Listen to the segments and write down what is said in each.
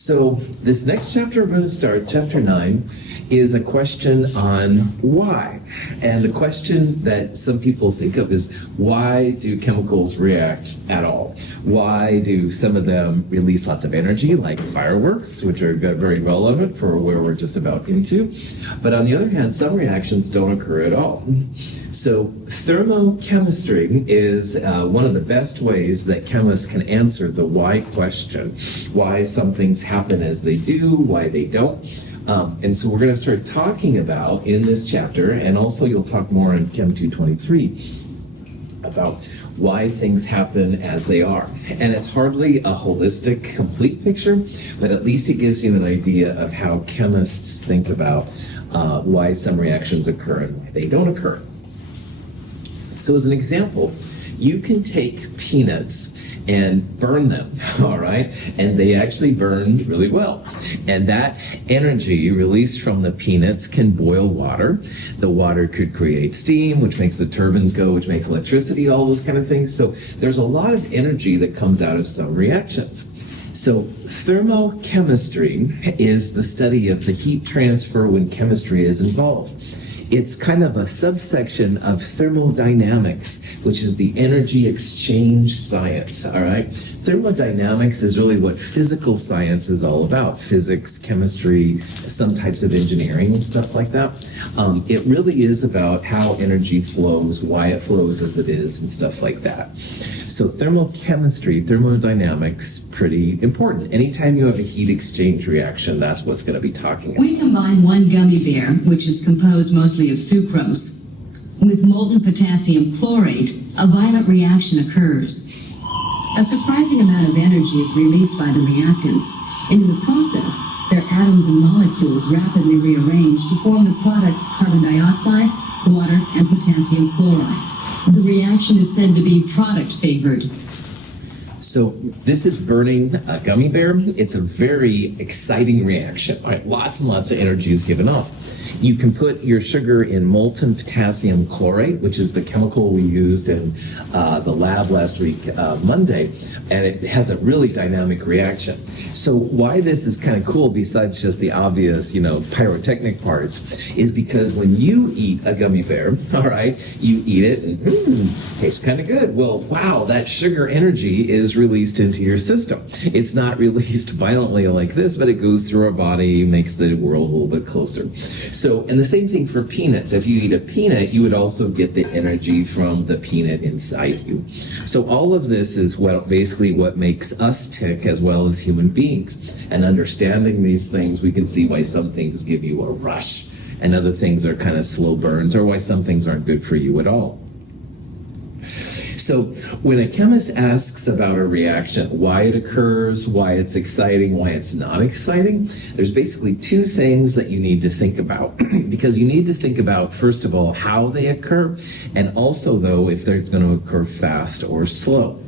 So this next chapter we're going to start, chapter 9, is a question on why. And the question that some people think of is, why do chemicals react at all? Why do some of them release lots of energy, like fireworks, which are very relevant for where we're just about into? But on the other hand, some reactions don't occur at all. So thermochemistry is one of the best ways that chemists can answer the why question. Why some things happen as they do, why they don't. And so we're going to start talking about in this chapter, and also you'll talk more in Chem 223, about why things happen as they are. And it's hardly a holistic, complete picture, but at least it gives you an idea of how chemists think about why some reactions occur and why they don't occur. So as an example, you can take peanuts and burn them, all right? And they actually burn really well. And that energy released from the peanuts can boil water. The water could create steam, which makes the turbines go, which makes electricity, all those kind of things. So there's a lot of energy that comes out of some reactions. So thermochemistry is the study of the heat transfer when chemistry is involved. It's kind of a subsection of thermodynamics, which is the energy exchange science, all right? Thermodynamics is really what physical science is all about. Physics, chemistry, some types of engineering and stuff like that. It really is about how energy flows, why it flows as it is, and stuff like that. So thermochemistry, thermodynamics, pretty important. Anytime you have a heat exchange reaction, that's what's going to be talking about. We combine one gummy bear, which is composed mostly of sucrose, with molten potassium chlorate. A violent reaction occurs. A surprising amount of energy is released by the reactants. In the process, their atoms and molecules rapidly rearrange to form the products carbon dioxide, water, and potassium chloride. The reaction is said to be product-favored. So this is burning a gummy bear. It's a very exciting reaction. Right? Lots and lots of energy is given off. You can put your sugar in molten potassium chlorate, which is the chemical we used in the lab last week, Monday, and it has a really dynamic reaction. So why this is kind of cool, besides just the obvious, pyrotechnic parts, is because when you eat a gummy bear, all right, you eat it and tastes kind of good. Well, wow, that sugar energy is released into your system. It's not released violently like this, but it goes through our body, makes the world a little bit closer. So, and the same thing for peanuts. If you eat a peanut, you would also get the energy from the peanut inside you. So all of this is basically what makes us tick as well as human beings. And understanding these things, we can see why some things give you a rush and other things are kind of slow burns, or why some things aren't good for you at all. So when a chemist asks about a reaction, why it occurs, why it's exciting, why it's not exciting, there's basically two things that you need to think about. Because you need to think about, first of all, how they occur, and also, though, if it's going to occur fast or slow.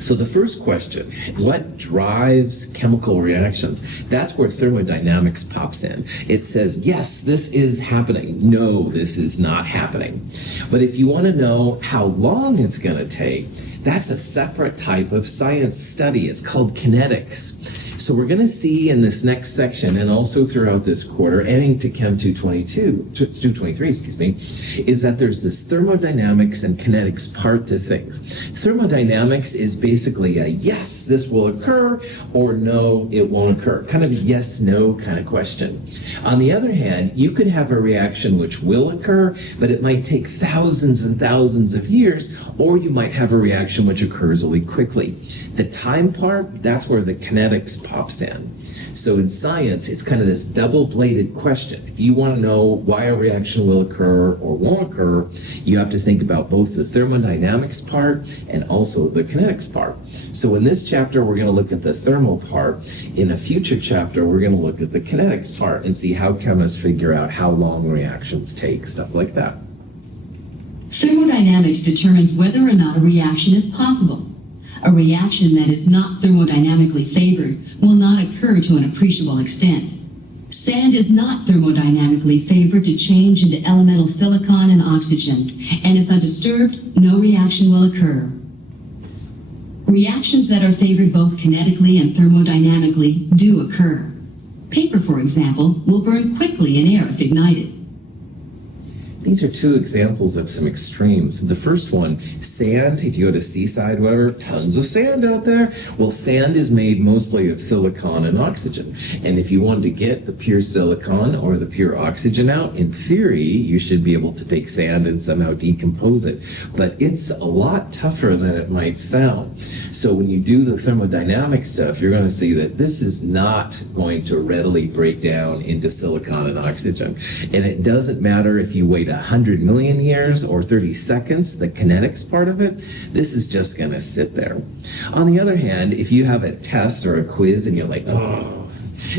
So the first question, what drives chemical reactions? That's where thermodynamics pops in. It says, yes, this is happening. No, this is not happening. But if you want to know how long it's going to take, that's a separate type of science study. It's called kinetics. So we're going to see in this next section, and also throughout this quarter, and into Chem 223, is that there's this thermodynamics and kinetics part to things. Thermodynamics is basically a yes, this will occur, or no, it won't occur. Kind of a yes-no kind of question. On the other hand, you could have a reaction which will occur, but it might take thousands and thousands of years, or you might have a reaction which occurs really quickly. The time part, that's where the kinetics pops in. So in science, it's kind of this double-bladed question. If you want to know why a reaction will occur or won't occur, you have to think about both the thermodynamics part and also the kinetics part. So in this chapter, we're going to look at the thermal part. In a future chapter, we're going to look at the kinetics part and see how chemists figure out how long reactions take, stuff like that. Thermodynamics determines whether or not a reaction is possible. A reaction that is not thermodynamically favored will not occur to an appreciable extent. Sand is not thermodynamically favored to change into elemental silicon and oxygen, and if undisturbed, no reaction will occur. Reactions that are favored both kinetically and thermodynamically do occur. Paper, for example, will burn quickly in air if ignited. These are two examples of some extremes. The first one, sand, if you go to seaside, whatever, tons of sand out there. Well, sand is made mostly of silicon and oxygen. And if you wanted to get the pure silicon or the pure oxygen out, in theory, you should be able to take sand and somehow decompose it. But it's a lot tougher than it might sound. So when you do the thermodynamic stuff, you're going to see that this is not going to readily break down into silicon and oxygen. And it doesn't matter if you wait 100 million years or 30 seconds, the kinetics part of it, this is just going to sit there. On the other hand, if you have a test or a quiz and you're like, oh,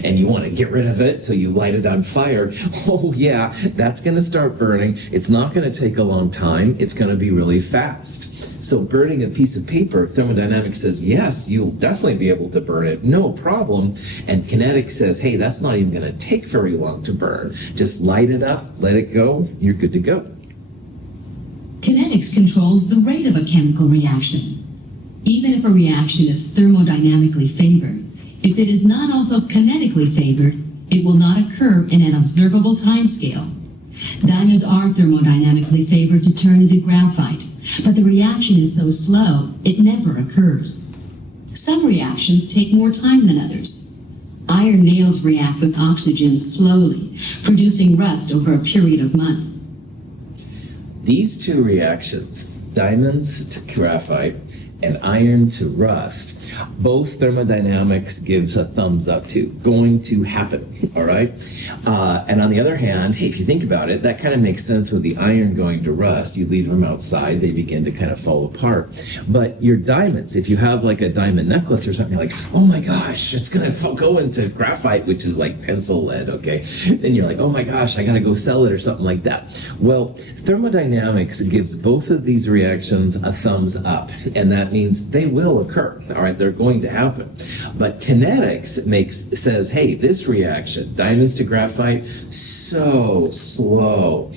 and you want to get rid of it, so you light it on fire, oh yeah, that's going to start burning. It's not going to take a long time. It's going to be really fast. So burning a piece of paper, thermodynamics says, yes, you'll definitely be able to burn it, no problem. And kinetics says, hey, that's not even going to take very long to burn. Just light it up, let it go, you're good to go. Kinetics controls the rate of a chemical reaction. Even if a reaction is thermodynamically favored, if it is not also kinetically favored, it will not occur in an observable timescale. Diamonds are thermodynamically favored to turn into graphite, but the reaction is so slow, it never occurs. Some reactions take more time than others. Iron nails react with oxygen slowly, producing rust over a period of months. These two reactions, diamonds to graphite and iron to rust, both thermodynamics gives a thumbs up to. Going to happen, all right? And on the other hand, if you think about it, that kind of makes sense with the iron going to rust. You leave them outside, they begin to kind of fall apart. But your diamonds, if you have like a diamond necklace or something, you're like, oh my gosh, it's going to go into graphite, which is like pencil lead, okay? Then you're like, oh my gosh, I got to go sell it or something like that. Well, thermodynamics gives both of these reactions a thumbs up, and that means they will occur, all right? They're going to happen. But kinetics says, hey, this reaction, diamonds to graphite, so slow.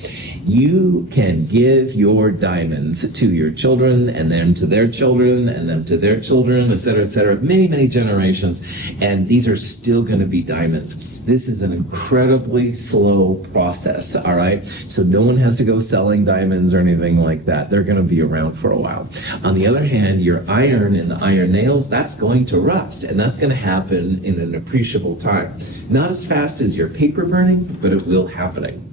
You can give your diamonds to your children, and then to their children, and then to their children, et cetera, many, many generations, and these are still going to be diamonds. This is an incredibly slow process, all right? So no one has to go selling diamonds or anything like that. They're going to be around for a while. On the other hand, your iron and the iron nails, that's going to rust, and that's going to happen in an appreciable time. Not as fast as your paper burning, but it will happening.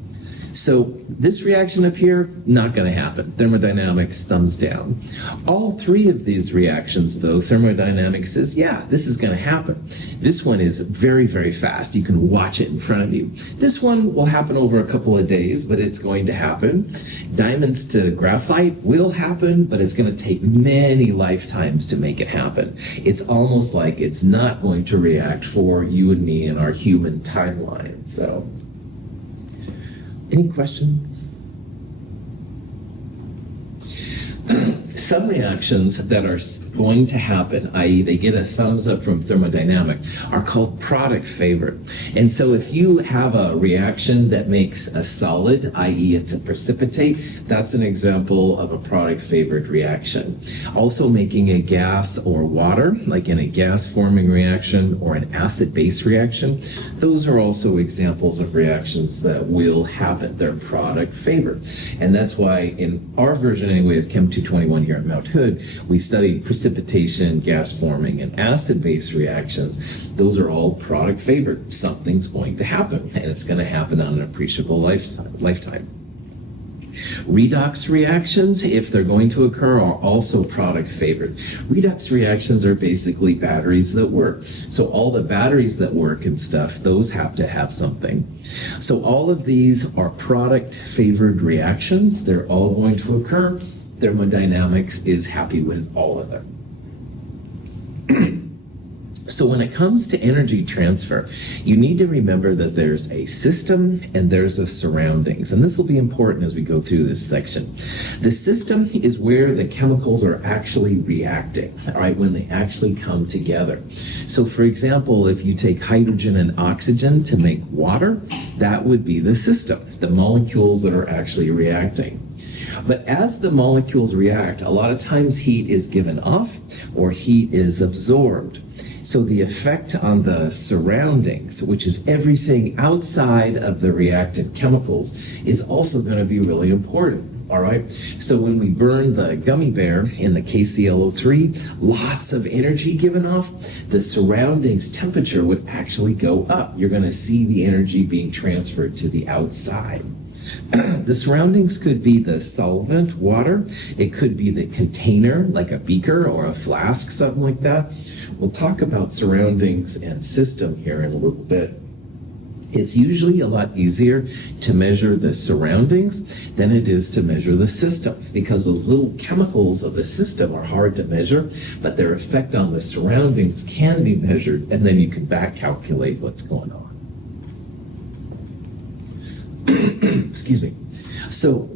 So this reaction up here, not going to happen. Thermodynamics, thumbs down. All three of these reactions, though, thermodynamics says, yeah, this is going to happen. This one is very, very fast. You can watch it in front of you. This one will happen over a couple of days, but it's going to happen. Diamonds to graphite will happen, but it's going to take many lifetimes to make it happen. It's almost like it's not going to react for you and me in our human timeline. So, any questions? Some reactions that are going to happen, i.e. they get a thumbs up from thermodynamics, are called product favored. And so if you have a reaction that makes a solid, i.e. it's a precipitate, that's an example of a product favored reaction. Also making a gas or water, like in a gas forming reaction or an acid-base reaction, those are also examples of reactions that will happen. They're product favored. And that's why in our version anyway of Chem 221 here at Mount Hood, we studied precipitation, gas forming, and acid-base reactions. Those are all product favored. Something's going to happen, and it's going to happen on an appreciable lifetime. Redox reactions, if they're going to occur, are also product favored. Redox reactions are basically batteries that work. So all the batteries that work and stuff, those have to have something. So all of these are product favored reactions. They're all going to occur. Thermodynamics is happy with all of them. So when it comes to energy transfer, you need to remember that there's a system and there's a surroundings. And this will be important as we go through this section. The system is where the chemicals are actually reacting, all right, when they actually come together. So for example, if you take hydrogen and oxygen to make water, that would be the system, the molecules that are actually reacting. But as the molecules react, a lot of times heat is given off or heat is absorbed. So the effect on the surroundings, which is everything outside of the reactant chemicals, is also going to be really important. All right. So when we burn the gummy bear in the KClO3, lots of energy given off, the surroundings temperature would actually go up. You're going to see the energy being transferred to the outside. The surroundings could be the solvent, water. It could be the container, like a beaker or a flask, something like that. We'll talk about surroundings and system here in a little bit. It's usually a lot easier to measure the surroundings than it is to measure the system, because those little chemicals of the system are hard to measure, but their effect on the surroundings can be measured, and then you can back calculate what's going on. Excuse me. So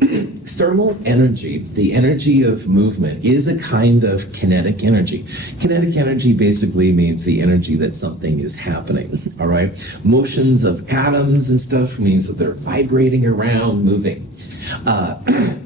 thermal energy, the energy of movement, is a kind of kinetic energy. Kinetic energy basically means the energy that something is happening, all right? Motions of atoms and stuff means that they're vibrating around, moving.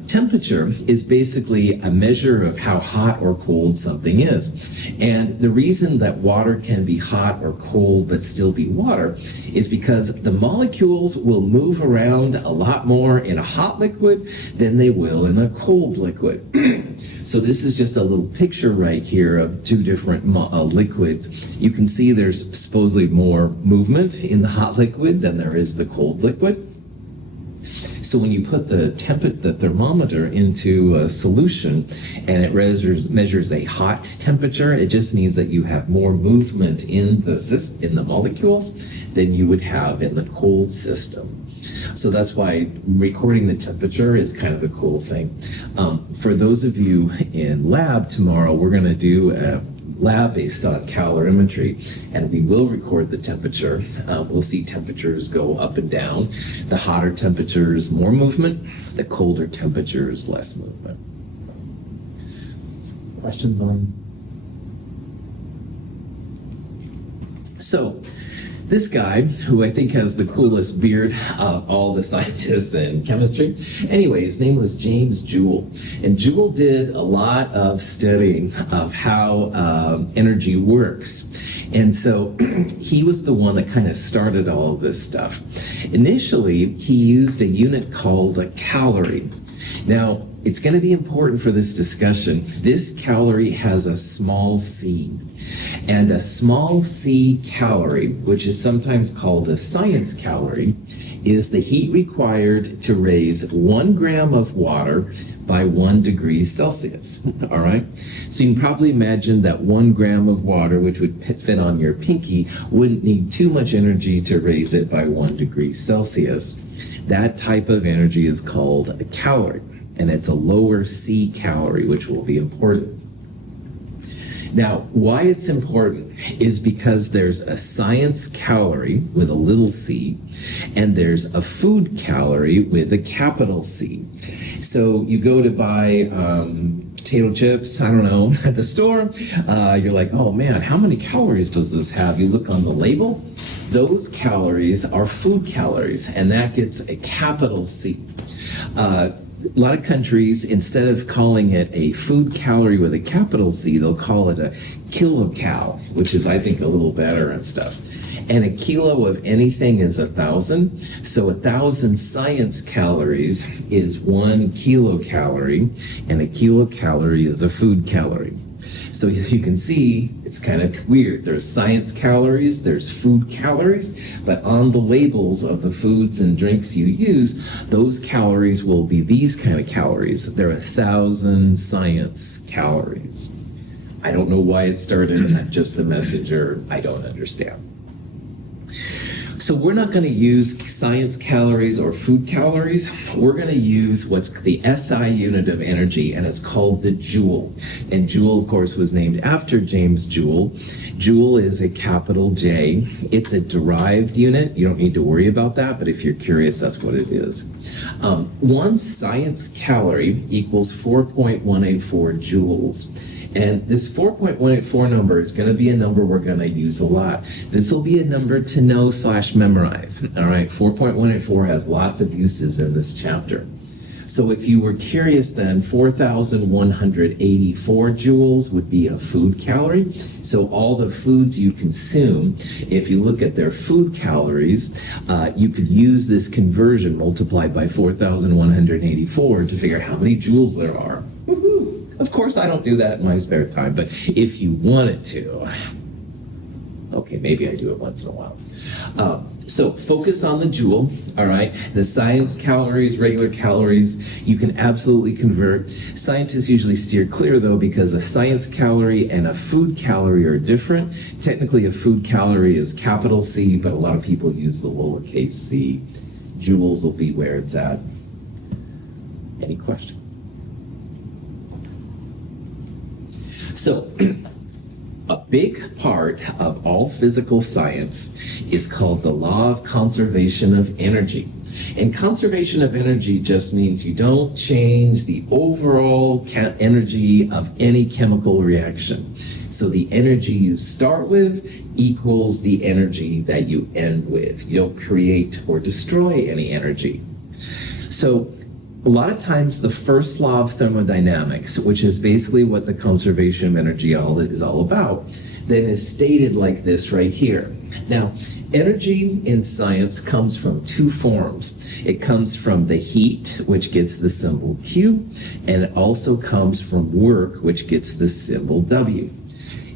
Temperature is basically a measure of how hot or cold something is. And the reason that water can be hot or cold but still be water is because the molecules will move around a lot more in a hot liquid than they will in a cold liquid. So this is just a little picture right here of two different liquids. You can see there's supposedly more movement in the hot liquid than there is the cold liquid. So when you put the thermometer into a solution and it measures a hot temperature, it just means that you have more movement in the molecules than you would have in the cold system. So that's why recording the temperature is kind of a cool thing. For those of you in lab tomorrow, we're going to do a lab based on calorimetry, and we will record the temperature. We'll see temperatures go up and down. The hotter temperatures, more movement. The colder temperatures, less movement. Questions on? So, this guy, who I think has the coolest beard of all the scientists in chemistry. Anyway, his name was James Joule. And Joule did a lot of studying of how energy works. And so he was the one that kind of started all of this stuff. Initially, he used a unit called a calorie. Now, it's going to be important for this discussion. This calorie has a small c. And a small c calorie, which is sometimes called a science calorie, is the heat required to raise 1 gram of water by 1 degree Celsius. All right? So you can probably imagine that 1 gram of water, which would fit on your pinky, wouldn't need too much energy to raise it by 1 degree Celsius. That type of energy is called a calorie. And it's a lower C calorie, which will be important. Now, why it's important is because there's a science calorie with a little c, and there's a food calorie with a capital C. So you go to buy potato chips, I don't know, at the store, you're like, oh man, how many calories does this have? You look on the label, those calories are food calories, and that gets a capital C. A lot of countries, instead of calling it a food calorie with a capital C, they'll call it a kilocal, which is, I think, a little better and stuff. And a kilo of anything is 1,000. So 1,000 science calories is 1 kilocalorie, and a kilocalorie is a food calorie. So as you can see, it's kind of weird. There's science calories, there's food calories, but on the labels of the foods and drinks you use, those calories will be these kind of calories. They're 1,000 science calories. I don't know why it started, just the messenger, I don't understand. So we're not going to use science calories or food calories. We're going to use what's the SI unit of energy, and it's called the Joule. And Joule, of course, was named after James Joule. Joule is a capital J. It's a derived unit. You don't need to worry about that, but if you're curious, that's what it is. 1 science calorie equals 4.184 joules. And this 4.184 number is going to be a number we're going to use a lot. This will be a number to know/memorize. All right, 4.184 has lots of uses in this chapter. So if you were curious then, 4,184 joules would be a food calorie. So all the foods you consume, if you look at their food calories, you could use this conversion multiplied by 4,184 to figure out how many joules there are. Woohoo! Of course, I don't do that in my spare time, but if you wanted to, okay, maybe I do it once in a while. So focus on the joule, all right? The science calories, regular calories, you can absolutely convert. Scientists usually steer clear, though, because a science calorie and a food calorie are different. Technically, a food calorie is capital C, but a lot of people use the lowercase c. Joules will be where it's at. Any questions? So, a big part of all physical science is called the law of conservation of energy. And conservation of energy just means you don't change the overall energy of any chemical reaction. So the energy you start with equals the energy that you end with. You don't create or destroy any energy. So a lot of times the first law of thermodynamics, which is basically what the conservation of energy is all about, then is stated like this right here. Now, energy in science comes from two forms. It comes from the heat, which gets the symbol Q, and it also comes from work, which gets the symbol W.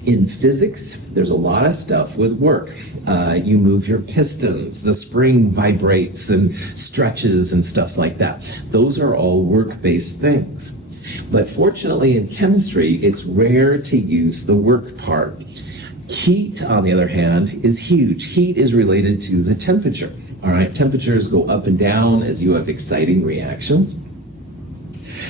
In physics, there's a lot of stuff with work. You move your pistons, the spring vibrates and stretches and stuff like that. Those are all work-based things. But fortunately in chemistry, it's rare to use the work part. Heat, on the other hand, is huge. Heat is related to the temperature. All right, temperatures go up and down as you have exciting reactions.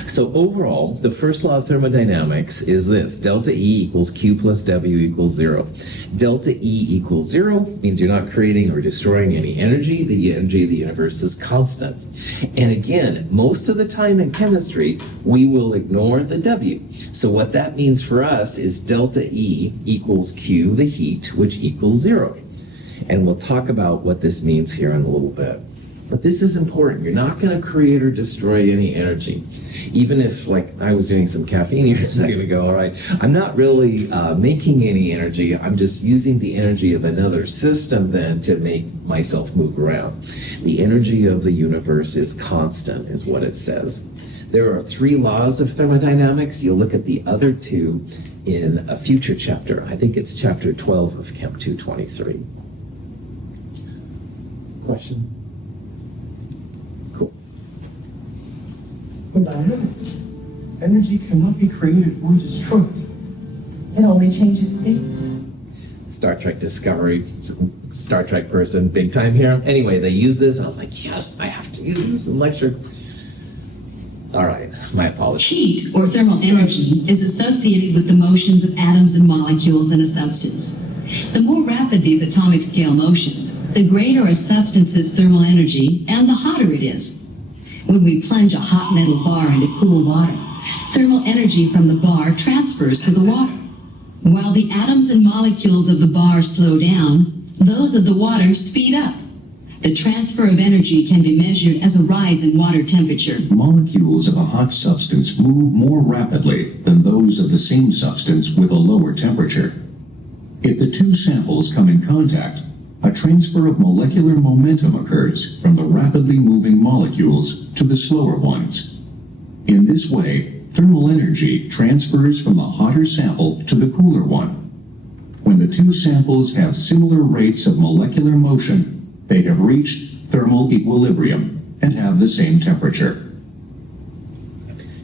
So overall, the first law of thermodynamics is this: delta E equals Q plus W equals 0. Delta E equals 0 means you're not creating or destroying any energy. The energy of the universe is constant. And again, most of the time in chemistry, we will ignore the W. So what that means for us is delta E equals Q, the heat, which equals 0. And we'll talk about what this means here in a little bit. But this is important. You're not going to create or destroy any energy. Even if, like, I was doing some caffeine here a second ago, all right, I'm not really making any energy. I'm just using the energy of another system then to make myself move around. The energy of the universe is constant, is what it says. There are 3 laws of thermodynamics. You'll look at the other 2 in a future chapter. I think it's chapter 12 of Chem 223. Question? In dynamics, energy cannot be created or destroyed. It only changes states. Star Trek Discovery, Star Trek person, big time here. Anyway, they use this, and I was like, yes, I have to use this in lecture. All right, my apologies. Heat, or thermal energy, is associated with the motions of atoms and molecules in a substance. The more rapid these atomic scale motions, the greater a substance's thermal energy and the hotter it is. When we plunge a hot metal bar into cool water, thermal energy from the bar transfers to the water. While the atoms and molecules of the bar slow down, those of the water speed up. The transfer of energy can be measured as a rise in water temperature. Molecules of a hot substance move more rapidly than those of the same substance with a lower temperature. If the 2 samples come in contact, a transfer of molecular momentum occurs from the rapidly moving molecules to the slower ones. In this way, thermal energy transfers from the hotter sample to the cooler one. When the 2 samples have similar rates of molecular motion, they have reached thermal equilibrium and have the same temperature.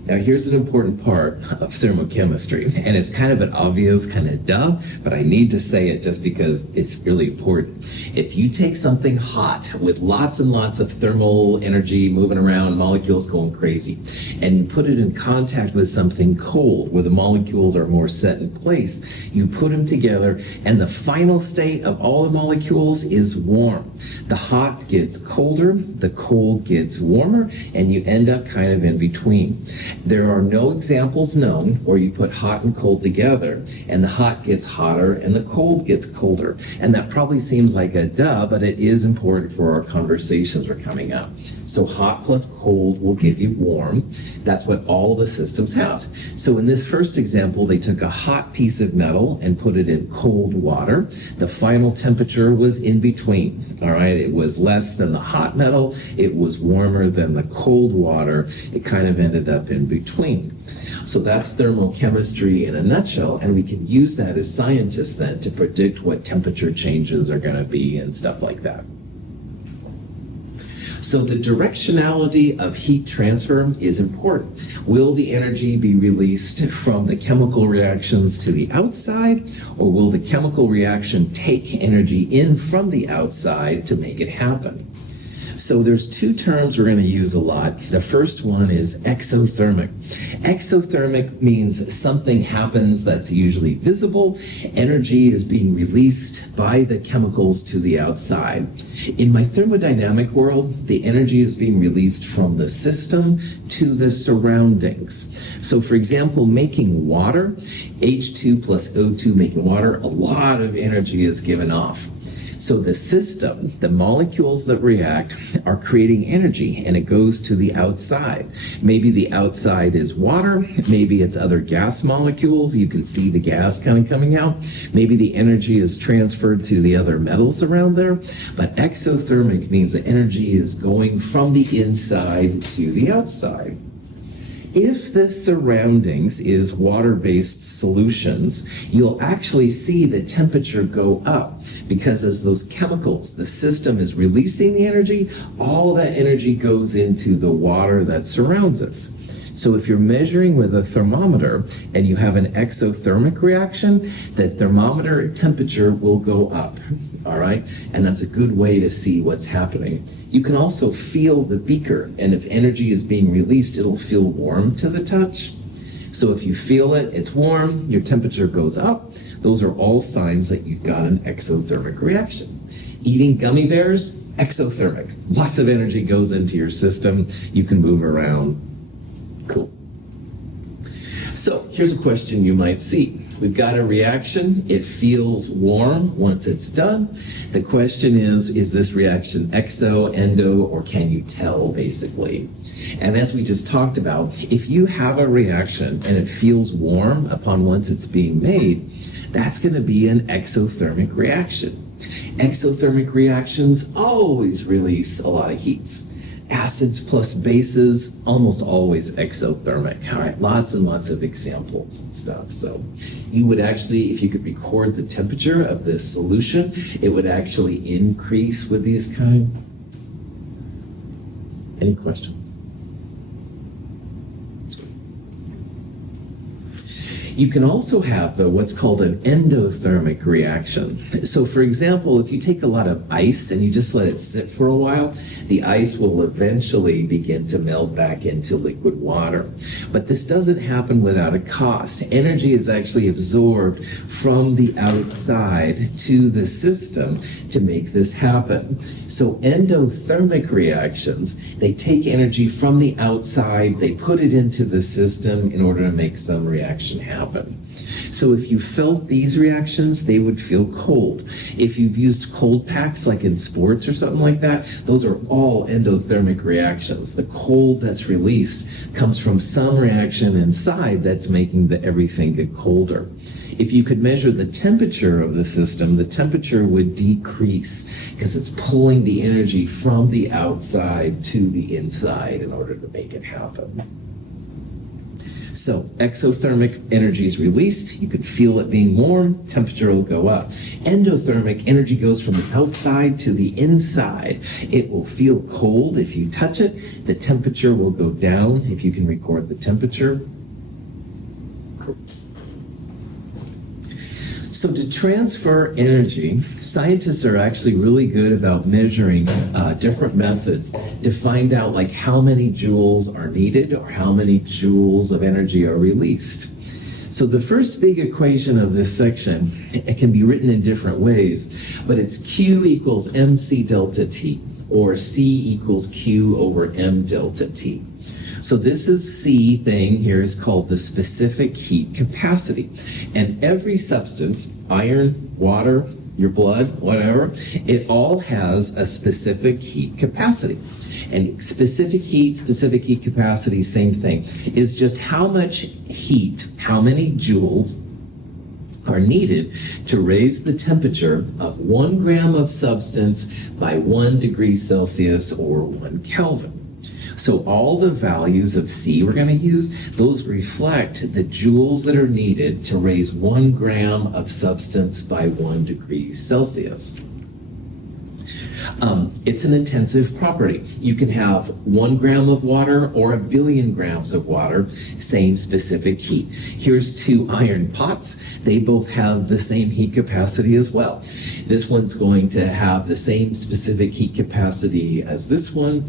Now here's an important part of thermochemistry, and it's kind of an obvious kind of duh, but I need to say it just because it's really important. If you take something hot with lots and lots of thermal energy moving around, molecules going crazy, and you put it in contact with something cold where the molecules are more set in place, you put them together, and the final state of all the molecules is warm. The hot gets colder, the cold gets warmer, and you end up kind of in between. There are no examples known where you put hot and cold together and the hot gets hotter and the cold gets colder. And that probably seems like a duh, but it is important for our conversations we're coming up. So hot plus cold will give you warm. That's what all the systems have. So in this first example, they took a hot piece of metal and put it in cold water. The final temperature was in between. All right, it was less than the hot metal. It was warmer than the cold water. It kind of ended up in between. So that's thermochemistry in a nutshell, and we can use that as scientists then to predict what temperature changes are going to be and stuff like that. So the directionality of heat transfer is important. Will the energy be released from the chemical reactions to the outside, or will the chemical reaction take energy in from the outside to make it happen? So there's two terms we're going to use a lot. The first one is exothermic. Exothermic means something happens that's usually visible. Energy is being released by the chemicals to the outside. In my thermodynamic world, the energy is being released from the system to the surroundings. So for example, making water, H2 plus O2 making water, a lot of energy is given off. So the system, the molecules that react are creating energy and it goes to the outside. Maybe the outside is water, maybe it's other gas molecules. You can see the gas kind of coming out. Maybe the energy is transferred to the other metals around there. But exothermic means the energy is going from the inside to the outside. If the surroundings is water-based solutions, you'll actually see the temperature go up because as those chemicals, the system is releasing the energy, all that energy goes into the water that surrounds us. So if you're measuring with a thermometer and you have an exothermic reaction, the thermometer temperature will go up, all right? And that's a good way to see what's happening. You can also feel the beaker, and if energy is being released, it'll feel warm to the touch. So if you feel it, it's warm, your temperature goes up. Those are all signs that you've got an exothermic reaction. Eating gummy bears, exothermic. Lots of energy goes into your system. You can move around. Cool. So here's a question you might see. We've got a reaction. It feels warm once it's done. The question is this reaction exo, endo, or can you tell, basically? And as we just talked about, if you have a reaction and it feels warm upon once it's being made, that's going to be an exothermic reaction. Exothermic reactions always release a lot of heat. Acids plus bases, almost always exothermic. All right, lots and lots of examples and stuff. So you would actually, if you could record the temperature of this solution, it would actually increase with these kind. Any questions? You can also have what's called an endothermic reaction. So for example, if you take a lot of ice and you just let it sit for a while, the ice will eventually begin to melt back into liquid water. But this doesn't happen without a cost. Energy is actually absorbed from the outside to the system to make this happen. So endothermic reactions, they take energy from the outside, they put it into the system in order to make some reaction happen. So if you felt these reactions, they would feel cold. If you've used cold packs like in sports or something like that, those are all endothermic reactions. The cold that's released comes from some reaction inside that's making everything get colder. If you could measure the temperature of the system, the temperature would decrease because it's pulling the energy from the outside to the inside in order to make it happen. So exothermic energy is released. You can feel it being warm. Temperature will go up. Endothermic energy goes from the outside to the inside. It will feel cold if you touch it. The temperature will go down if you can record the temperature. Cool. So to transfer energy, scientists are actually really good about measuring different methods to find out like how many joules are needed or how many joules of energy are released. So the first big equation of this section, it can be written in different ways, but it's Q equals mc delta T, or C equals Q over m delta T. So this is C thing here is called the specific heat capacity. And every substance, iron, water, your blood, whatever, it all has a specific heat capacity. And specific heat capacity, same thing, is just how much heat, how many joules are needed to raise the temperature of 1 gram of substance by 1 degree Celsius or 1 Kelvin. So all the values of C we're going to use, those reflect the joules that are needed to raise 1 gram of substance by 1 degree Celsius. It's an intensive property. You can have 1 gram of water or 1 billion grams of water, same specific heat. Here's 2 iron pots. They both have the same heat capacity as well. This one's going to have the same specific heat capacity as this one.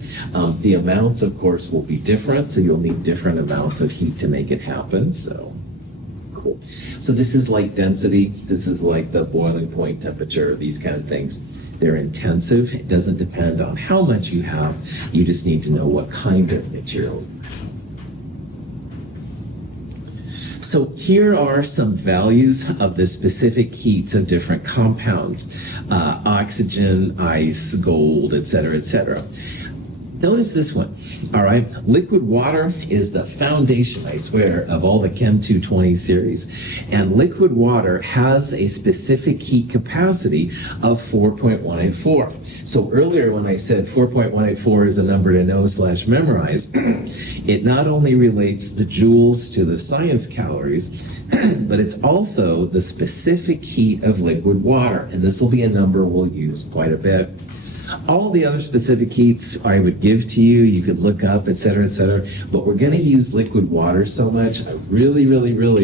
The amounts, of course, will be different, so you'll need different amounts of heat to make it happen. So, cool. So this is like density. This is like the boiling point temperature, these kind of things. They're intensive. It doesn't depend on how much you have. You just need to know what kind of material you have. So here are some values of the specific heats of different compounds. Oxygen, ice, gold, etc., etc. Notice this one, all right? Liquid water is the foundation, I swear, of all the Chem 220 series. And liquid water has a specific heat capacity of 4.184. So earlier when I said 4.184 is a number to know/memorize, it not only relates the joules to the science calories, but it's also the specific heat of liquid water. And this will be a number we'll use quite a bit. All the other specific heats I would give to you, you could look up, etc., but we're going to use liquid water so much, I really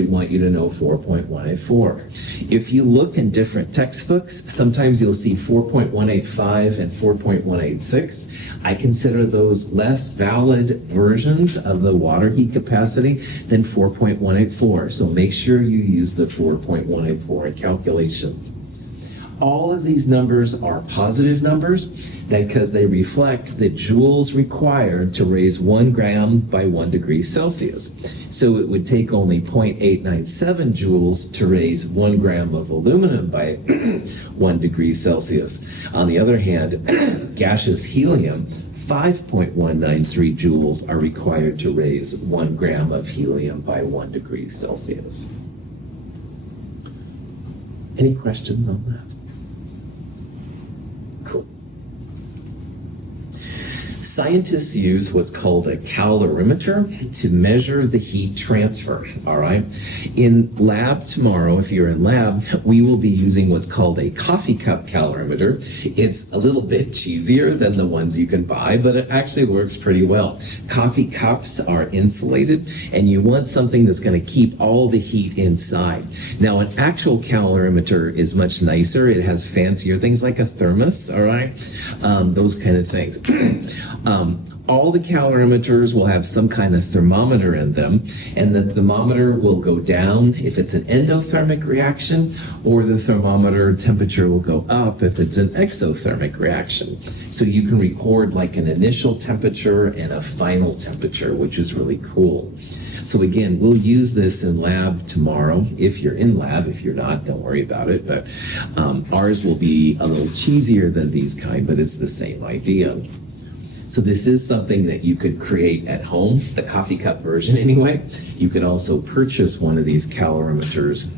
want you to know 4.184. If you look in different textbooks, sometimes you'll see 4.185 and 4.186. I consider those less valid versions of the water heat capacity than 4.184, so make sure you use the 4.184 in calculations. All of these numbers are positive numbers because they reflect the joules required to raise 1 gram by 1 degree Celsius. So it would take only 0.897 joules to raise 1 gram of aluminum by 1 degree Celsius. On the other hand, gaseous helium, 5.193 joules are required to raise 1 gram of helium by 1 degree Celsius. Any questions on that? Cool. Scientists use what's called a calorimeter to measure the heat transfer, all right? In lab tomorrow, if you're in lab, we will be using what's called a coffee cup calorimeter. It's a little bit cheesier than the ones you can buy, but it actually works pretty well. Coffee cups are insulated, and you want something that's going to keep all the heat inside. Now, an actual calorimeter is much nicer. It has fancier things like a thermos, all right? Those kind of things. All the calorimeters will have some kind of thermometer in them, and the thermometer will go down if it's an endothermic reaction, or the thermometer temperature will go up if it's an exothermic reaction. So you can record like an initial temperature and a final temperature, which is really cool. So again, we'll use this in lab tomorrow. If you're in lab, if you're not, don't worry about it. But ours will be a little cheesier than these kind, but it's the same idea. So this is something that you could create at home, the coffee cup version anyway. You could also purchase one of these calorimeters.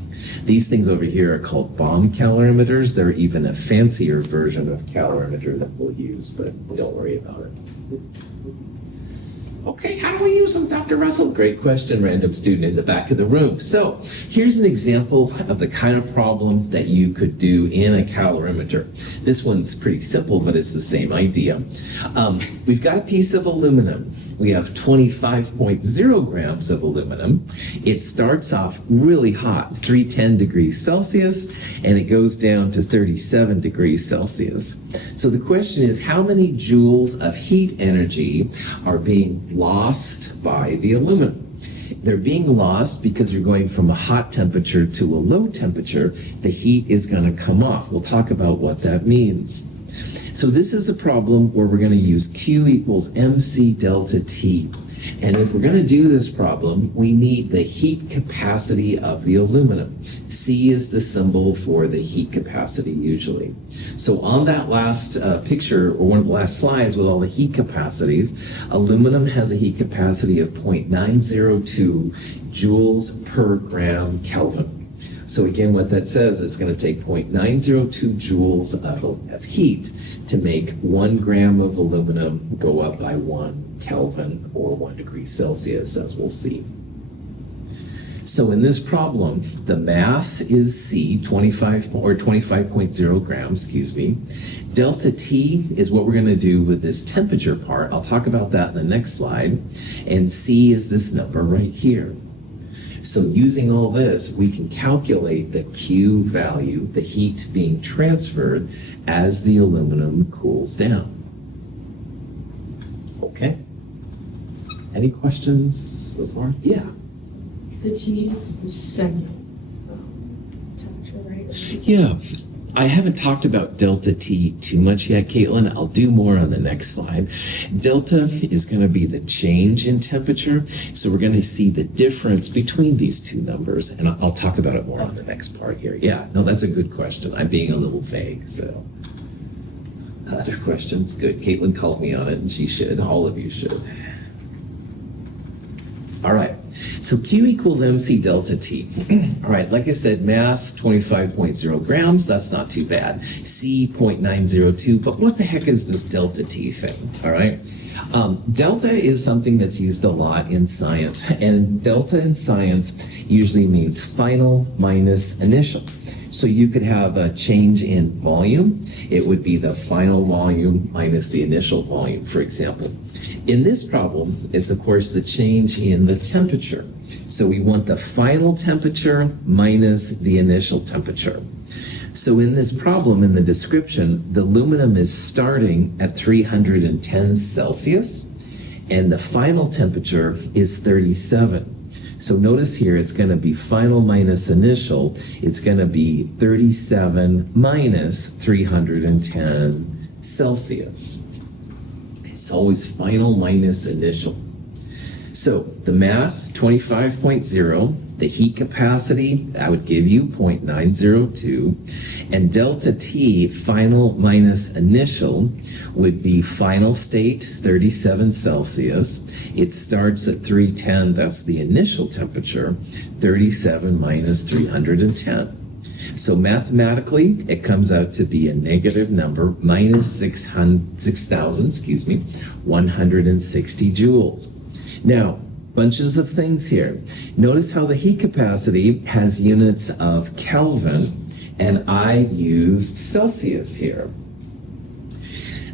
These things over here are called bomb calorimeters. They're even a fancier version of calorimeter that we'll use, but don't worry about it. Okay, how do we use them, Dr. Russell? Great question, random student in the back of the room. So here's an example of the kind of problem that you could do in a calorimeter. This one's pretty simple, but it's the same idea. We've got a piece of aluminum. We have 25.0 grams of aluminum. It starts off really hot, 310 degrees Celsius, and it goes down to 37 degrees Celsius. So the question is, how many joules of heat energy are being lost by the aluminum? They're being lost because you're going from a hot temperature to a low temperature. The heat is going to come off. We'll talk about what that means. So this is a problem where we're going to use Q equals mc delta T. And if we're going to do this problem, we need the heat capacity of the aluminum. C is the symbol for the heat capacity usually. So on that last picture, or one of the last slides with all the heat capacities, aluminum has a heat capacity of 0.902 joules per gram Kelvin. So again, what that says, it's going to take 0.902 joules of heat to make 1 gram of aluminum go up by 1 Kelvin or 1 degree Celsius, as we'll see. So in this problem, the mass is C, 25.0 grams, excuse me. Delta T is what we're going to do with this temperature part. I'll talk about that in the next slide. And C is this number right here. So using all this, we can calculate the Q value, the heat being transferred as the aluminum cools down. Okay. Any questions so far? Yeah. The T is the second temperature, right? Yeah. I haven't talked about delta T too much yet, Caitlin. I'll do more on the next slide. Delta is going to be the change in temperature. So we're going to see the difference between these two numbers. And I'll talk about it more on the next part here. Yeah, no, that's a good question. I'm being a little vague, so. Other questions? Good. Caitlin called me on it, and she should. All of you should. All right. So Q equals MC delta T. All right, like I said, mass 25.0 grams, that's not too bad. C 0.902, but what the heck is this delta T thing? All right. Delta is something that's used a lot in science, and delta in science usually means final minus initial. So you could have a change in volume. It would be the final volume minus the initial volume, for example. In this problem, it's of course the change in the temperature. So we want the final temperature minus the initial temperature. So in this problem, in the description, the aluminum is starting at 310 Celsius, and the final temperature is 37. So notice here, it's going to be final minus initial. It's going to be 37 minus 310 Celsius. It's always final minus initial. So the mass, 25.0. The heat capacity, I would give you 0.902. And delta T, final minus initial, would be final state, 37 Celsius. It starts at 310, that's the initial temperature, 37 minus 310. So mathematically, it comes out to be a negative number, minus 160 joules. Now, bunches of things here. Notice how the heat capacity has units of Kelvin, and I used Celsius here.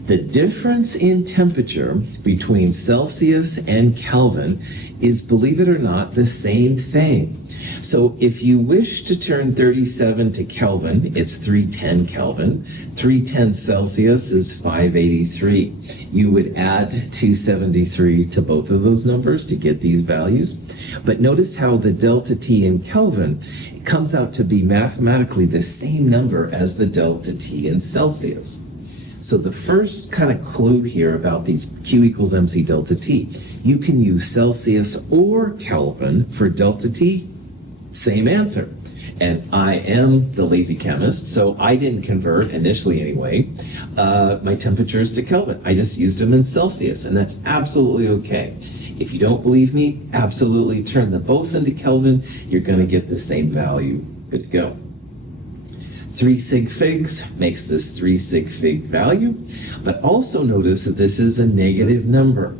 The difference in temperature between Celsius and Kelvin is, believe it or not, the same thing. So if you wish to turn 37 to Kelvin, it's 310 Kelvin. 310 Celsius is 583. You would add 273 to both of those numbers to get these values. But notice how the delta T in Kelvin comes out to be mathematically the same number as the delta T in Celsius. So the first kind of clue here about these Q equals MC delta T, you can use Celsius or Kelvin for delta T, same answer. And I am the lazy chemist, so I didn't convert, initially anyway, my temperatures to Kelvin. I just used them in Celsius, and that's absolutely okay. If you don't believe me, absolutely turn them both into Kelvin. You're going to get the same value. Good to go. 3 sig figs makes this 3 sig fig value, but also notice that this is a negative number.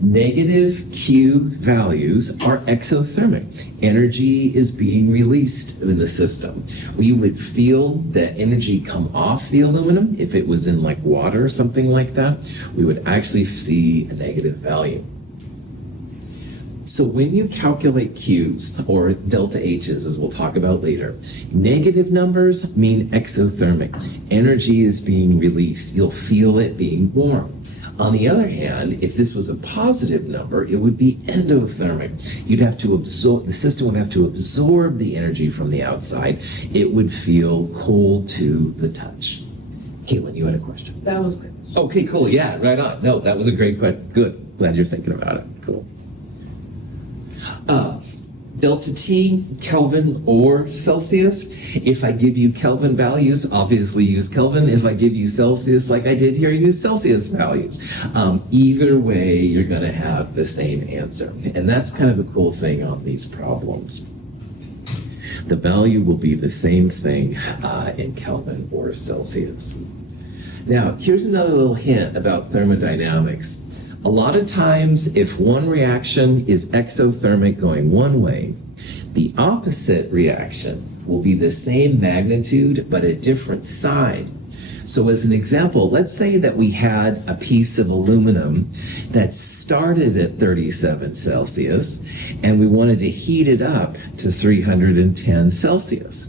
Negative Q values are exothermic. Energy is being released in the system. We would feel the energy come off the aluminum if it was in like water or something like that. We would actually see a negative value. So when you calculate Qs, or delta H's as we'll talk about later, negative numbers mean exothermic. Energy is being released. You'll feel it being warm. On the other hand, if this was a positive number, it would be endothermic. You'd have to absorb, the system would have to absorb the energy from the outside. It would feel cold to the touch. Caitlin, you had a question. That was my question. Okay, cool. Yeah, right on. No, that was a great question. Good. Glad you're thinking about it. Cool. Delta T, Kelvin or Celsius. If I give you Kelvin values, obviously use Kelvin. If I give you Celsius, like I did here, use Celsius values. Either way, you're going to have the same answer. And that's kind of a cool thing on these problems. The value will be the same thing in Kelvin or Celsius. Now, here's another little hint about thermodynamics. A lot of times, if one reaction is exothermic going one way, the opposite reaction will be the same magnitude but a different side. So as an example, let's say that we had a piece of aluminum that started at 37 Celsius and we wanted to heat it up to 310 Celsius.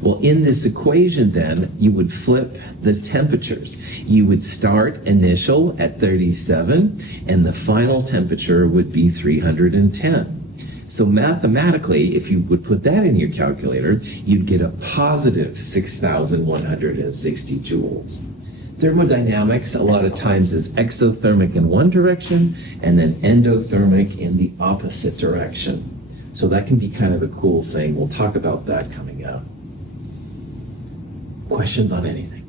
Well, in this equation then, you would flip the temperatures. You would start initial at 37 and the final temperature would be 310. So mathematically, if you would put that in your calculator, you'd get a positive 6,160 joules. Thermodynamics a lot of times is exothermic in one direction and then endothermic in the opposite direction. So that can be kind of a cool thing. We'll talk about that coming up. Questions on anything?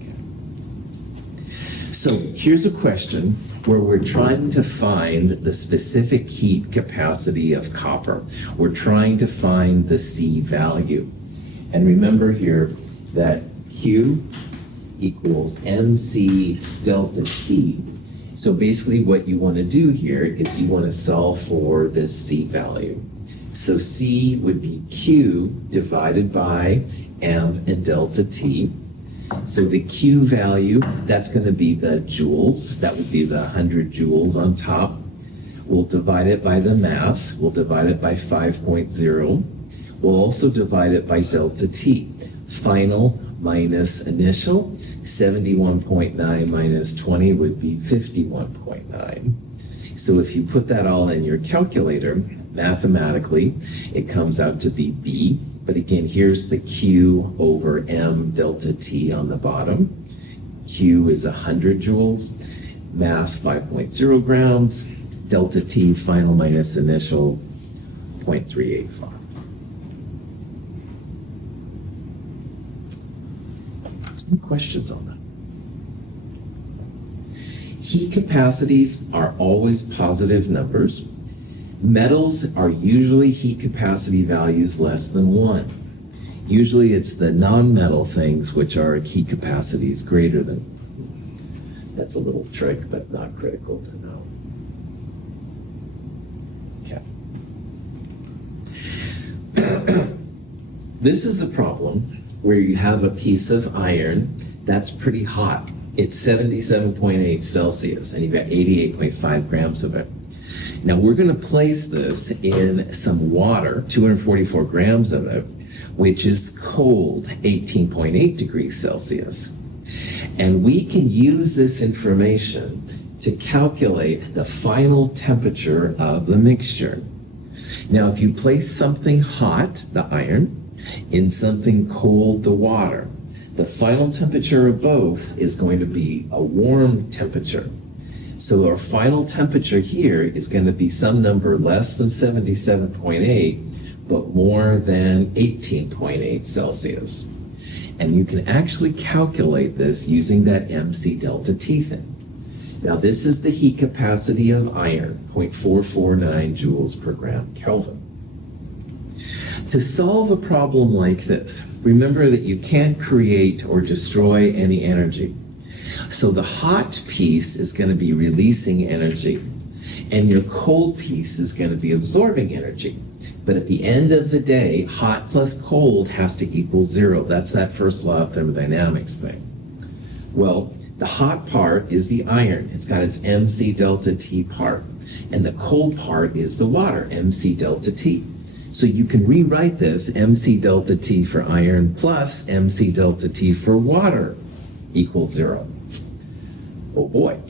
Okay. So here's a question where we're trying to find the specific heat capacity of copper. We're trying to find the C value. And remember here that Q equals MC delta T. So basically what you want to do here is you want to solve for this C value. So C would be Q divided by M and delta T. So the Q value, that's going to be the joules. That would be the 100 joules on top. We'll divide it by the mass. We'll divide it by 5.0. We'll also divide it by delta T. Final minus initial, 71.9 minus 20 would be 51.9. So if you put that all in your calculator, mathematically, it comes out to be B. But again, here's the Q over M delta T on the bottom. Q is 100 joules, mass 5.0 grams, delta T final minus initial 0.385. Any questions on that? Heat capacities are always positive numbers. Metals are usually heat capacity values less than 1. Usually it's the non-metal things which are heat capacities greater than. That's a little trick, but not critical to know. Okay. This is a problem where you have a piece of iron that's pretty hot. It's 77.8 Celsius, and you've got 88.5 grams of it. Now we're going to place this in some water, 244 grams of it, which is cold, 18.8 degrees Celsius. And we can use this information to calculate the final temperature of the mixture. Now, if you place something hot, the iron, in something cold, the water, the final temperature of both is going to be a warm temperature. So our final temperature here is going to be some number less than 77.8, but more than 18.8 Celsius. And you can actually calculate this using that MC delta T thing. Now this is the heat capacity of iron, 0.449 joules per gram Kelvin. To solve a problem like this, remember that you can't create or destroy any energy. So the hot piece is going to be releasing energy, and your cold piece is going to be absorbing energy. But at the end of the day, hot plus cold has to equal 0. That's that first law of thermodynamics thing. Well, the hot part is the iron. It's got its MC delta T part. And the cold part is the water, MC delta T. So you can rewrite this MC delta T for iron plus MC delta T for water equals 0. Oh boy.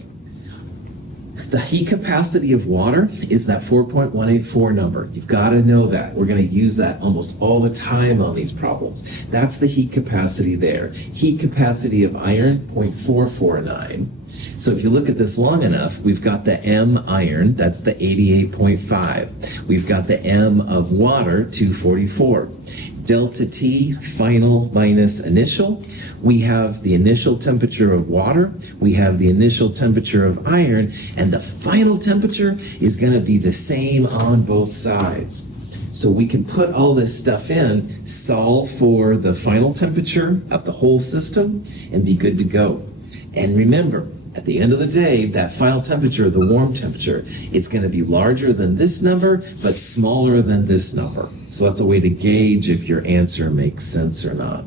The heat capacity of water is that 4.184 number. You've got to know that. We're going to use that almost all the time on these problems. That's the heat capacity there. Heat capacity of iron, 0.449. So if you look at this long enough, we've got the M iron, that's the 88.5. We've got the M of water, 244. Delta T, final minus initial. We have the initial temperature of water. We have the initial temperature of iron. And the final temperature is going to be the same on both sides. So we can put all this stuff in, solve for the final temperature of the whole system, and be good to go. And remember, at the end of the day, that final temperature, the warm temperature, it's going to be larger than this number, but smaller than this number. So that's a way to gauge if your answer makes sense or not.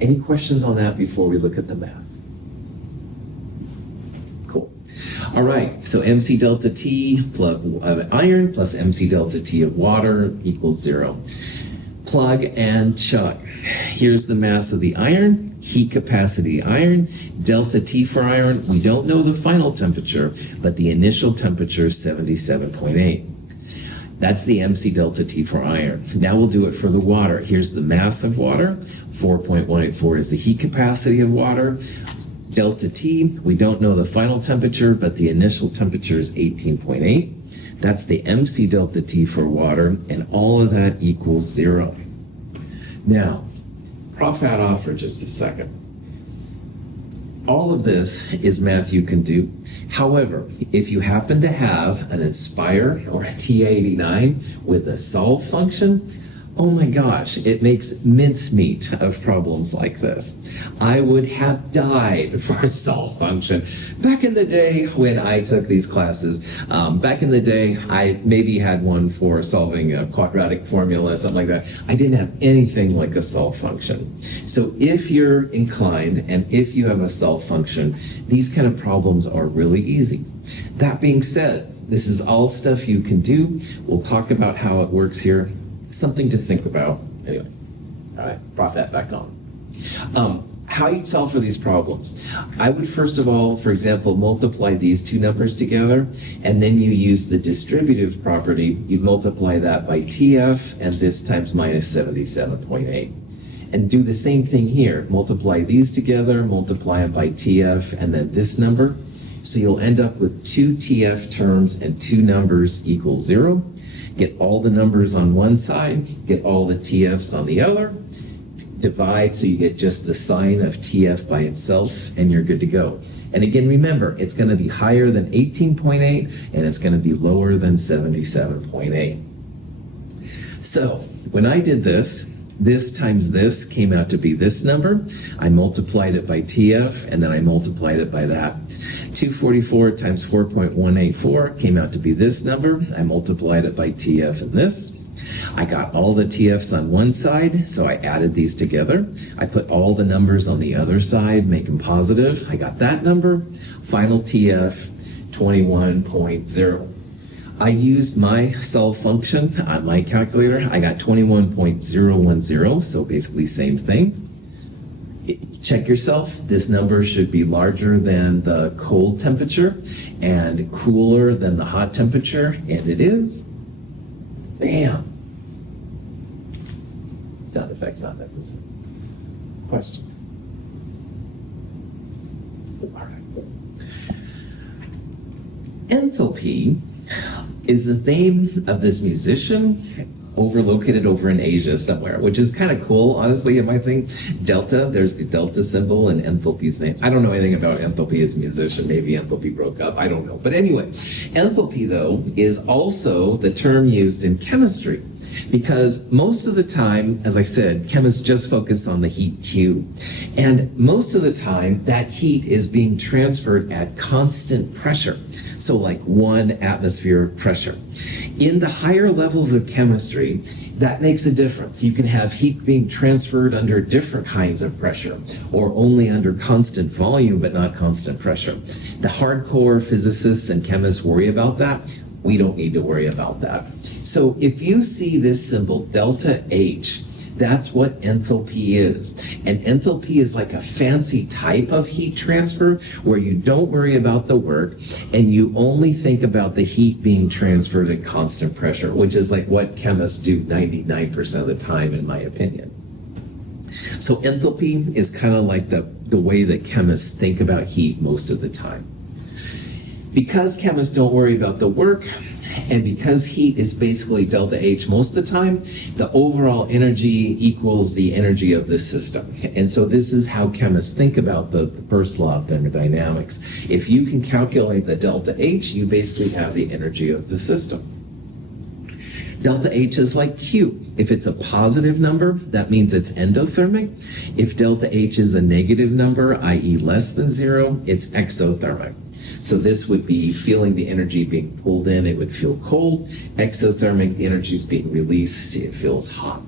Any questions on that before we look at the math? Cool. All right, so MC delta T of iron plus MC delta T of water equals 0. Plug and chug. Here's the mass of the iron, heat capacity iron, delta T for iron. We don't know the final temperature, but the initial temperature is 77.8. That's the MC delta T for iron. Now we'll do it for the water. Here's the mass of water. 4.184 is the heat capacity of water. Delta T, we don't know the final temperature, but the initial temperature is 18.8. That's the MC delta T for water, and all of that equals 0. Now, Prof hat off for just a second. All of this is math you can do. However, if you happen to have an Inspire or a TA89 with a solve function, oh my gosh, it makes mincemeat of problems like this. I would have died for a solve function. Back in the day when I took these classes, back in the day, I maybe had one for solving a quadratic formula, something like that. I didn't have anything like a solve function. So if you're inclined and if you have a solve function, these kind of problems are really easy. That being said, this is all stuff you can do. We'll talk about how it works here. Something to think about. Anyway, all right, Prof hat back on. How you solve for these problems. I would first of all, for example, multiply these two numbers together, and then you use the distributive property. You multiply that by TF, and this times minus 77.8. And do the same thing here. Multiply these together, multiply them by TF, and then this number. So you'll end up with two TF terms and two numbers equals 0. Get all the numbers on one side, get all the TFs on the other, divide so you get just the sign of TF by itself, and you're good to go. And again, remember, it's going to be higher than 18.8, and it's going to be lower than 77.8. So when I did this, this times this came out to be this number. I multiplied it by TF, and then I multiplied it by that. 244 times 4.184 came out to be this number. I multiplied it by TF and this. I got all the TFs on one side, so I added these together. I put all the numbers on the other side, make them positive. I got that number. Final TF, 21.0. I used my solve function on my calculator. I got 21.010, so basically same thing. Check yourself. This number should be larger than the cold temperature and cooler than the hot temperature, and it is. Bam. Sound effects not necessary. Questions? All right. Enthalpy is the name of this musician located over in Asia somewhere, which is kind of cool, honestly, in my thing. Delta, there's the delta symbol and enthalpy's name. I don't know anything about enthalpy as a musician. Maybe enthalpy broke up. I don't know. But anyway, enthalpy, though, is also the term used in chemistry. Because most of the time, as I said, chemists just focus on the heat Q. And most of the time, that heat is being transferred at constant pressure. So like 1 atmosphere of pressure. In the higher levels of chemistry, that makes a difference. You can have heat being transferred under different kinds of pressure, or only under constant volume, but not constant pressure. The hardcore physicists and chemists worry about that. We don't need to worry about that. So if you see this symbol, delta H, That's what enthalpy is. And enthalpy is like a fancy type of heat transfer where you don't worry about the work and you only think about the heat being transferred at constant pressure, which is like what chemists do 99% of the time, in my opinion. So enthalpy is kind of like the way that chemists think about heat most of the time. Because chemists don't worry about the work, and because heat is basically delta H most of the time, the overall energy equals the energy of the system. And so this is how chemists think about the first law of thermodynamics. If you can calculate the delta H, you basically have the energy of the system. Delta H is like Q. If it's a positive number, that means it's endothermic. If delta H is a negative number, i.e. less than 0, it's exothermic. So this would be feeling the energy being pulled in, it would feel cold. Exothermic, the energy is being released, it feels hot.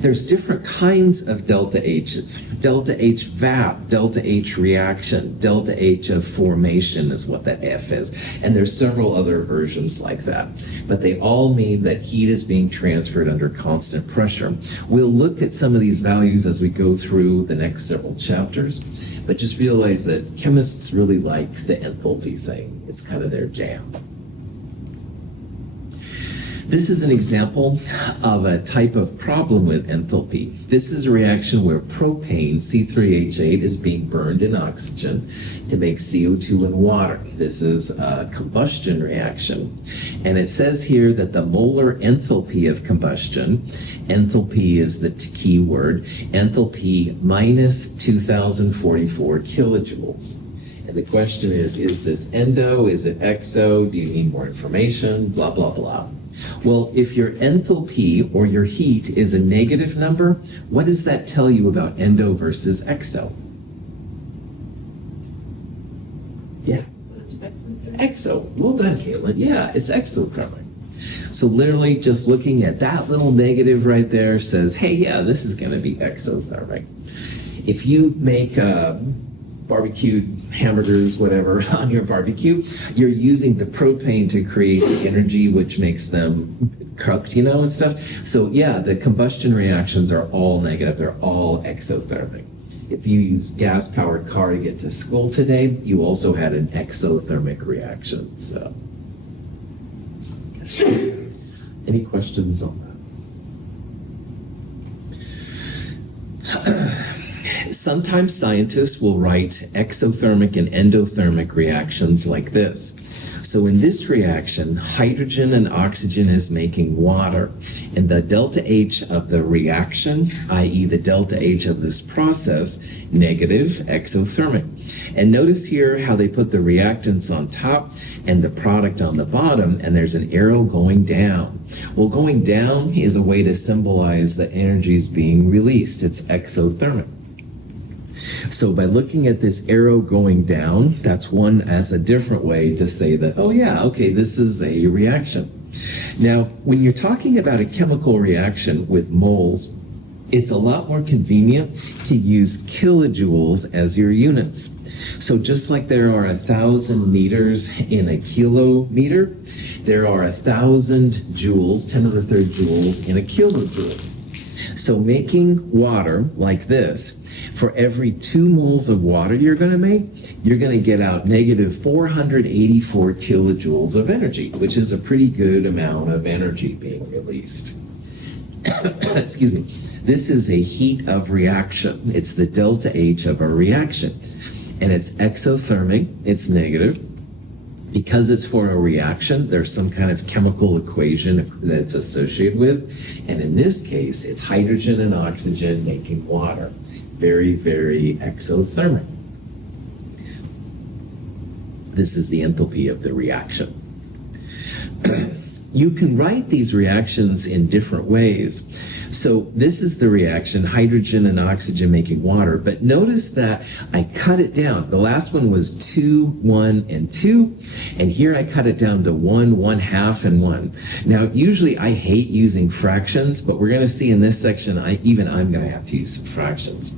There's different kinds of delta H's. Delta H vap, delta H reaction, delta H of formation is what that F is. And there's several other versions like that. But they all mean that heat is being transferred under constant pressure. We'll look at some of these values as we go through the next several chapters. But just realize that chemists really like the enthalpy thing. It's kind of their jam. This is an example of a type of problem with enthalpy. This is a reaction where propane, C3H8, is being burned in oxygen to make CO2 and water. This is a combustion reaction. And it says here that the molar enthalpy of combustion, enthalpy is the key word, enthalpy minus 2044 kilojoules. And the question is this endo? Is it exo? Do you need more information? Blah, blah, blah. Well, if your enthalpy or your heat is a negative number, what does that tell you about endo versus exo? Yeah. Exo. Well done, Caitlin. Yeah, it's exothermic. So literally just looking at that little negative right there says, hey, yeah, this is going to be exothermic. If you make barbecued hamburgers, whatever, on your barbecue, you're using the propane to create the energy which makes them cooked, and stuff. So yeah, the combustion reactions are all negative. They're all exothermic. If you use gas-powered car to get to school today, you also had an exothermic reaction. So, any questions on that? Sometimes scientists will write exothermic and endothermic reactions like this. So in this reaction, hydrogen and oxygen is making water, and the delta H of the reaction, i.e. the delta H of this process, negative, exothermic. And notice here how they put the reactants on top and the product on the bottom, and there's an arrow going down. Well, going down is a way to symbolize that energy is being released. It's exothermic. So by looking at this arrow going down, that's one as a different way to say that, oh yeah, okay, this is a reaction. Now, when you're talking about a chemical reaction with moles, it's a lot more convenient to use kilojoules as your units. So just like there are 1,000 meters in a kilometer, there are 1,000 joules, 10 to the third joules in a kilojoule. So making water like this, for every 2 moles of water you're going to make, you're going to get out negative 484 kilojoules of energy, which is a pretty good amount of energy being released. Excuse me. This is a heat of reaction. It's the delta H of a reaction. And it's exothermic, it's negative. Because it's for a reaction, there's some kind of chemical equation that's associated with. And in this case, it's hydrogen and oxygen making water. Very, very exothermic. This is the enthalpy of the reaction. You can write these reactions in different ways. So this is the reaction, hydrogen and oxygen making water. But notice that I cut it down. The last one was 2, 1, and 2. And here I cut it down to 1, 1/2, and 1. Now, usually I hate using fractions, but we're going to see in this section, I'm going to have to use some fractions.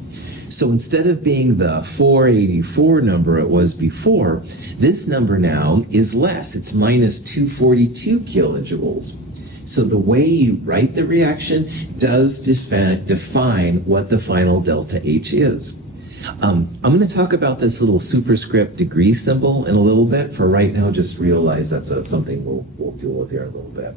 So instead of being the 484 number it was before, this number now is less. It's minus 242 kilojoules. So the way you write the reaction does define what the final delta H is. I'm going to talk about this little superscript degree symbol in a little bit. For right now, just realize that's something we'll deal with here in a little bit.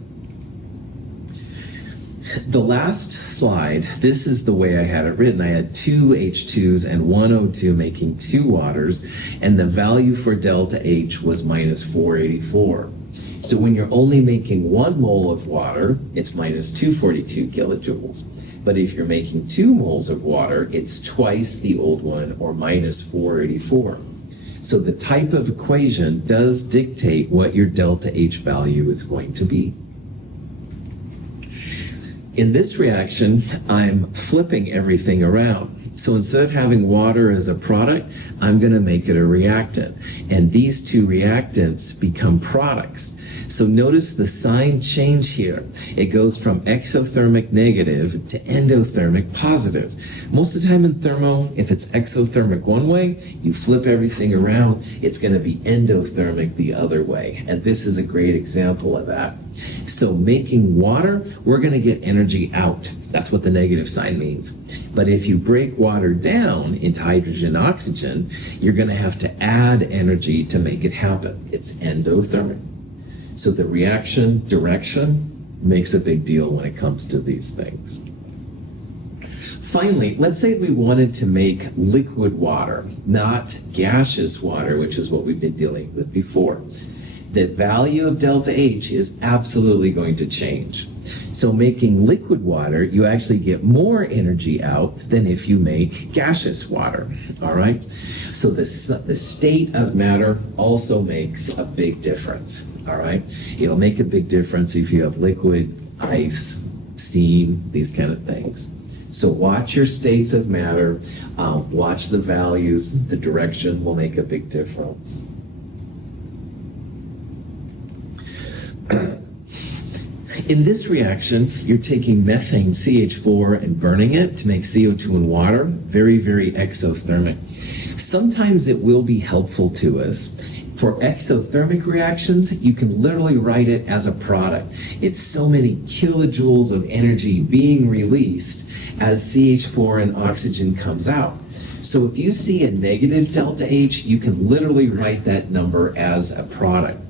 The last slide, this is the way I had it written. I had 2 H2s and 1 O2 making 2 waters, and the value for delta H was minus 484. So when you're only making 1 mole of water, it's minus 242 kilojoules. But if you're making 2 moles of water, it's twice the old one, or minus 484. So the type of equation does dictate what your delta H value is going to be. In this reaction, I'm flipping everything around. So instead of having water as a product, I'm going to make it a reactant. And these 2 reactants become products. So notice the sign change here. It goes from exothermic negative to endothermic positive. Most of the time in thermo, if it's exothermic one way, you flip everything around, it's going to be endothermic the other way. And this is a great example of that. So making water, we're going to get energy out. That's what the negative sign means. But if you break water down into hydrogen and oxygen, you're going to have to add energy to make it happen. It's endothermic. So the reaction direction makes a big deal when it comes to these things. Finally, let's say we wanted to make liquid water, not gaseous water, which is what we've been dealing with before. The value of delta H is absolutely going to change. So making liquid water, you actually get more energy out than if you make gaseous water, all right? So the state of matter also makes a big difference, all right? It'll make a big difference if you have liquid, ice, steam, these kind of things. So watch your states of matter, watch the values, the direction will make a big difference. In this reaction, you're taking methane CH4 and burning it to make CO2 and water. Very, very exothermic. Sometimes it will be helpful to us. For exothermic reactions, you can literally write it as a product. It's so many kilojoules of energy being released as CH4 and oxygen comes out. So if you see a negative delta H, you can literally write that number as a product.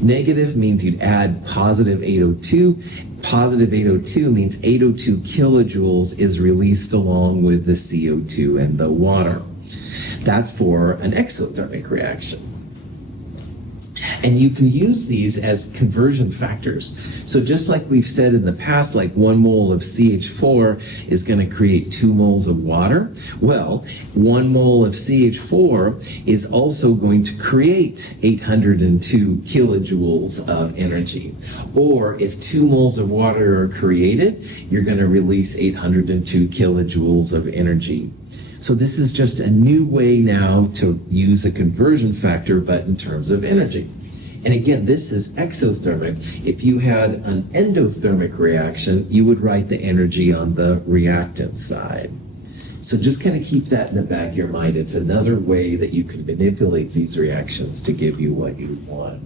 Negative means you'd add positive 802. Positive 802 means 802 kilojoules is released along with the CO2 and the water. That's for an exothermic reaction. And you can use these as conversion factors. So just like we've said in the past, like 1 mole of CH4 is going to create 2 moles of water. Well, 1 mole of CH4 is also going to create 802 kilojoules of energy. Or if 2 moles of water are created, you're going to release 802 kilojoules of energy. So this is just a new way now to use a conversion factor, but in terms of energy. And again, this is exothermic. If you had an endothermic reaction, you would write the energy on the reactant side. So just kind of keep that in the back of your mind. It's another way that you can manipulate these reactions to give you what you want.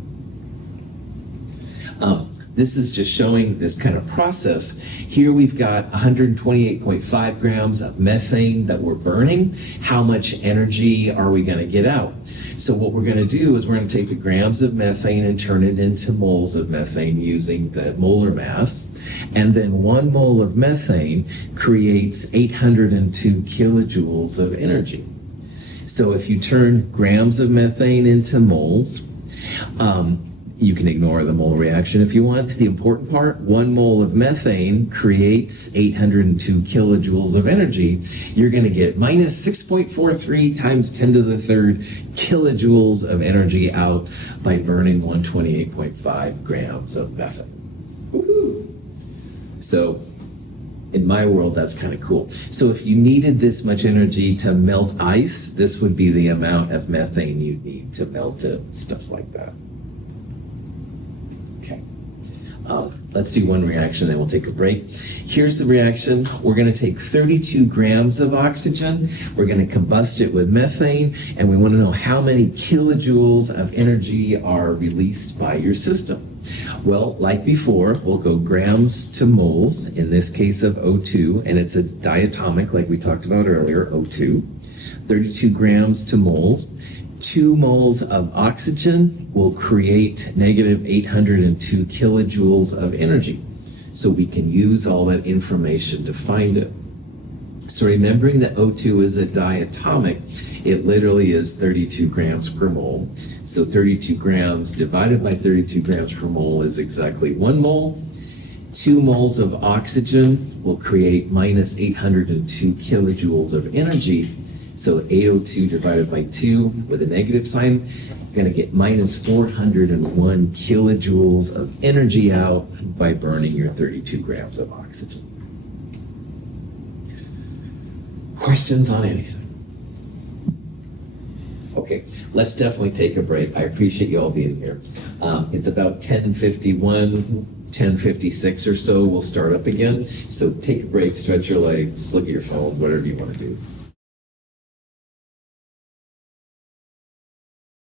This is just showing this kind of process. Here we've got 128.5 grams of methane that we're burning. How much energy are we going to get out? So what we're going to do is we're going to take the grams of methane and turn it into moles of methane using the molar mass. And then 1 mole of methane creates 802 kilojoules of energy. So if you turn grams of methane into moles, you can ignore the mole reaction if you want. The important part, 1 mole of methane creates 802 kilojoules of energy. You're going to get minus 6.43 times 10 to the third kilojoules of energy out by burning 128.5 grams of methane. Woo-hoo. So in my world, that's kind of cool. So if you needed this much energy to melt ice, this would be the amount of methane you need to melt it, stuff like that. Okay, let's do one reaction, then we'll take a break. Here's the reaction. We're going to take 32 grams of oxygen. We're going to combust it with methane, and we want to know how many kilojoules of energy are released by your system. Well, like before, we'll go grams to moles, in this case of O2, and it's a diatomic like we talked about earlier, O2. 32 grams to moles. 2 moles of oxygen will create negative 802 kilojoules of energy. So we can use all that information to find it. So remembering that O2 is a diatomic, it literally is 32 grams per mole. So 32 grams divided by 32 grams per mole is exactly 1 mole. 2 moles of oxygen will create minus 802 kilojoules of energy. So 802 divided by 2 with a negative sign, you're going to get minus 401 kilojoules of energy out by burning your 32 grams of oxygen. Questions on anything? Okay, let's definitely take a break. I appreciate you all being here. It's about 10:51, 10:56 or so. We'll start up again. So take a break, stretch your legs, look at your phone, whatever you want to do.